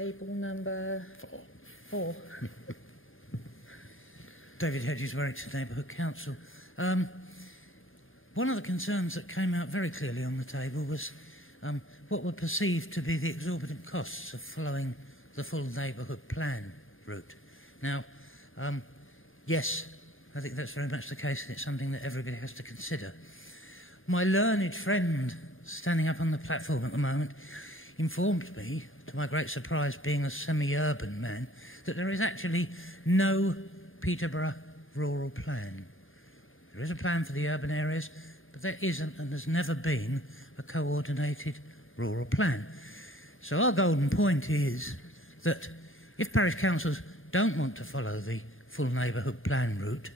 Table number 4. David Hedges, Warrington Neighbourhood Council. One of the concerns that came out very clearly on the table was what were perceived to be the exorbitant costs of following the full neighbourhood plan route. Now, yes, I think that's very much the case, and it's something that everybody has to consider. My learned friend standing up on the platform at the moment informed me, to my great surprise, being a semi-urban man, that there is actually no Peterborough rural plan. There is a plan for the urban areas, but there isn't and has never been a coordinated rural plan. So our golden point is that if parish councils don't want to follow the full neighbourhood plan route,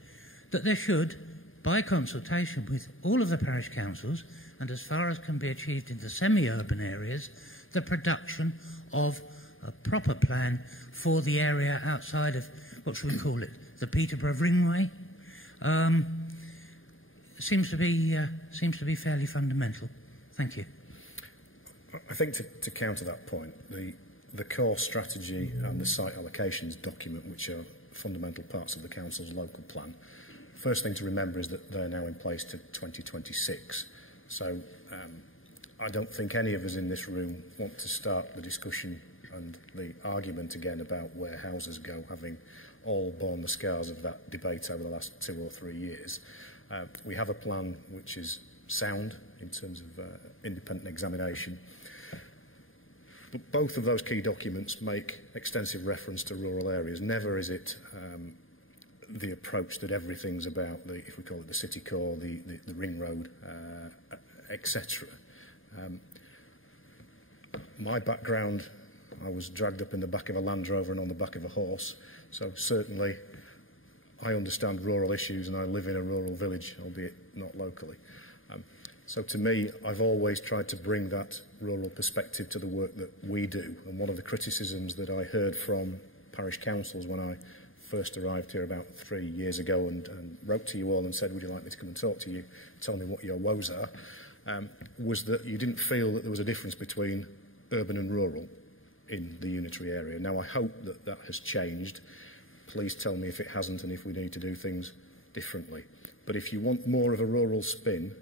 that there should, by consultation with all of the parish councils, and as far as can be achieved in the semi-urban areas, the production of a proper plan for the area outside of, what should we call it, the Peterborough Ringway. Seems to be fairly fundamental. Thank you. I think to counter that point, the core strategy and the site allocations document, which are fundamental parts of the council's local plan, first thing to remember is that they're now in place to 2026. So I don't think any of us in this room want to start the discussion and the argument again about where houses go, having all borne the scars of that debate over the last 2 or 3 years. We have a plan which is sound in terms of independent examination. But both of those key documents make extensive reference to rural areas. Never is it the approach that everything's about, if we call it the city core, the ring road, etc. My background, I was dragged up in the back of a Land Rover and on the back of a horse, so certainly I understand rural issues and I live in a rural village, albeit not locally. So to me, I've always tried to bring that rural perspective to the work that we do. And one of the criticisms that I heard from parish councils when I first arrived here about 3 years ago and wrote to you all and said, would you like me to come and talk to you, tell me what your woes are, was that you didn't feel that there was a difference between urban and rural in the unitary area. Now, I hope that that has changed. Please tell me if it hasn't and if we need to do things differently. But if you want more of a rural spin,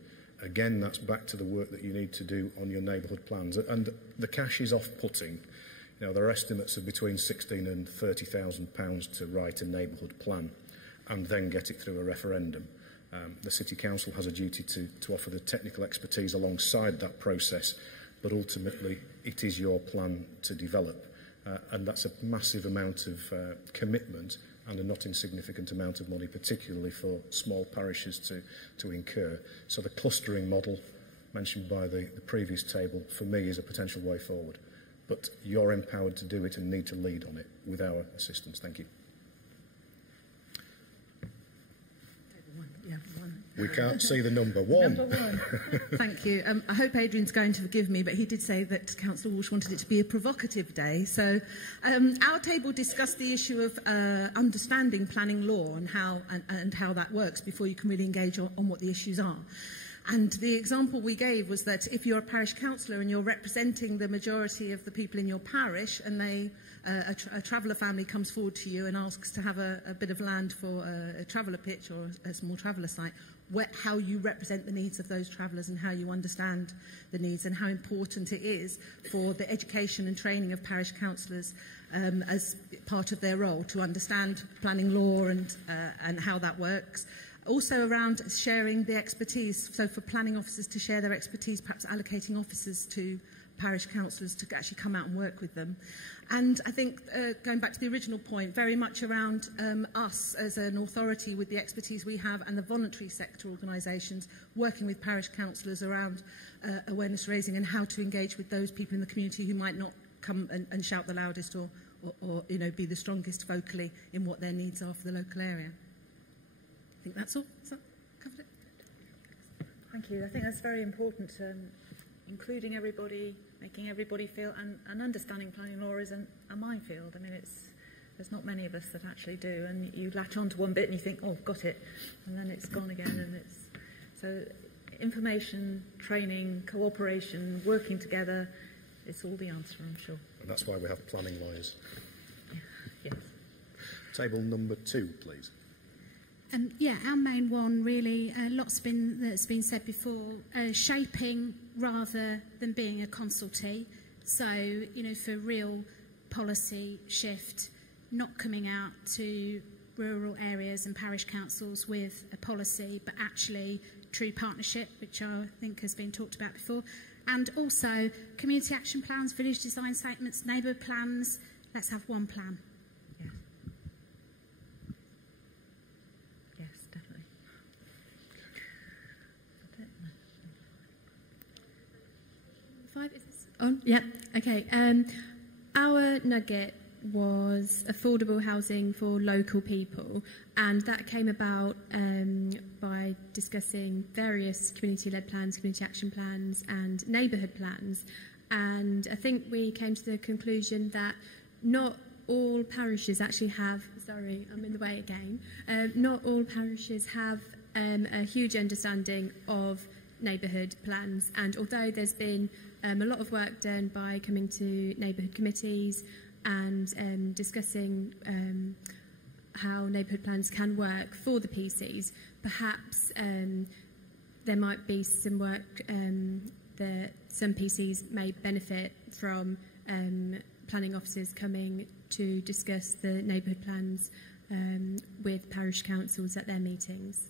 again, that's back to the work that you need to do on your neighbourhood plans. And the cash is off-putting. You know, there are estimates of between £16,000 and £30,000 to write a neighbourhood plan and then get it through a referendum. The City Council has a duty to offer the technical expertise alongside that process, but ultimately it is your plan to develop. And that's a massive amount of commitment and a not insignificant amount of money, particularly for small parishes to incur. So the clustering model mentioned by the previous table, for me, is a potential way forward. But you're empowered to do it and need to lead on it with our assistance. Thank you. We can't see the number one. Number 1. Thank you. I hope Adrian's going to forgive me, but he did say that Councillor Walsh wanted it to be a provocative day. So our table discussed the issue of understanding planning law and how that works before you can really engage on what the issues are. And the example we gave was that if you're a parish councillor and you're representing the majority of the people in your parish and a traveller family comes forward to you and asks to have a bit of land for a traveller pitch or a small traveller site, how you represent the needs of those travellers and how you understand the needs and how important it is for the education and training of parish councillors as part of their role to understand planning law and how that works. Also around sharing the expertise, so for planning officers to share their expertise, perhaps allocating officers to parish councillors to actually come out and work with them. And I think, going back to the original point, very much around us as an authority with the expertise we have and the voluntary sector organisations working with parish councillors around awareness raising and how to engage with those people in the community who might not come and shout the loudest or you know, be the strongest vocally in what their needs are for the local area. I think that's all. Is that covered it? Thank you. I think that's very important. Including everybody, making everybody feel, and understanding planning law is a minefield. I mean, there's not many of us that actually do, and you latch onto one bit and you think, oh, got it, and then it's gone again, and so information, training, cooperation, working together it's all the answer, I'm sure. And that's why we have planning lawyers. Yes. Table number 2, please. Yeah, our main one really, lots that's been said before, shaping rather than being a consultee. So, you know, for real policy shift, not coming out to rural areas and parish councils with a policy, but actually true partnership, which I think has been talked about before. And also community action plans, village design statements, neighbourhood plans. Let's have one plan. Yeah. Yes, definitely. Five, is this on? Yeah, okay. Our nugget was affordable housing for local people, and that came about by discussing various community-led plans, community action plans and neighbourhood plans. And I think we came to the conclusion that not all parishes actually have, sorry, I'm in the way again, not all parishes have a huge understanding of neighbourhood plans. And although there's been a lot of work done by coming to neighbourhood committees and discussing how neighbourhood plans can work for the PCs, perhaps there might be some work that some PCs may benefit from planning officers coming to discuss the neighbourhood plans with parish councils at their meetings.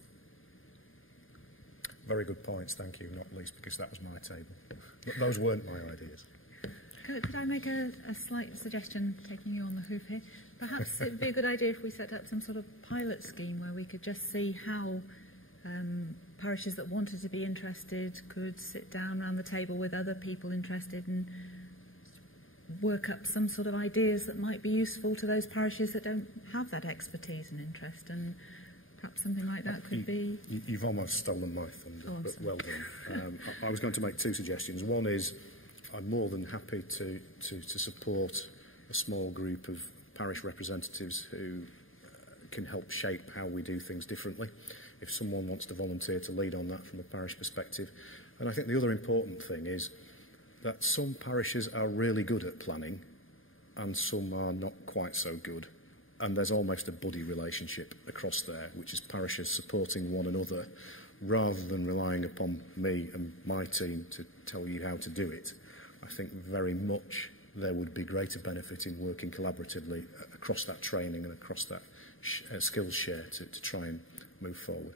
Very good points, thank you, not least because that was my table. But those weren't my ideas. Could I make a slight suggestion, taking you on the hoof here? Perhaps it would be a good idea if we set up some sort of pilot scheme where we could just see how parishes that wanted to be interested could sit down around the table with other people interested and work up some sort of ideas that might be useful to those parishes that don't have that expertise and interest, and perhaps something like that could be... You've almost stolen my thunder, but well done. I was going to make 2 suggestions. One is I'm more than happy to support a small group of parish representatives who can help shape how we do things differently, if someone wants to volunteer to lead on that from a parish perspective. And I think the other important thing is that some parishes are really good at planning and some are not quite so good. And there's almost a buddy relationship across there, which is parishes supporting one another rather than relying upon me and my team to tell you how to do it. I think very much there would be greater benefit in working collaboratively across that training and across that skills share to try and move forward.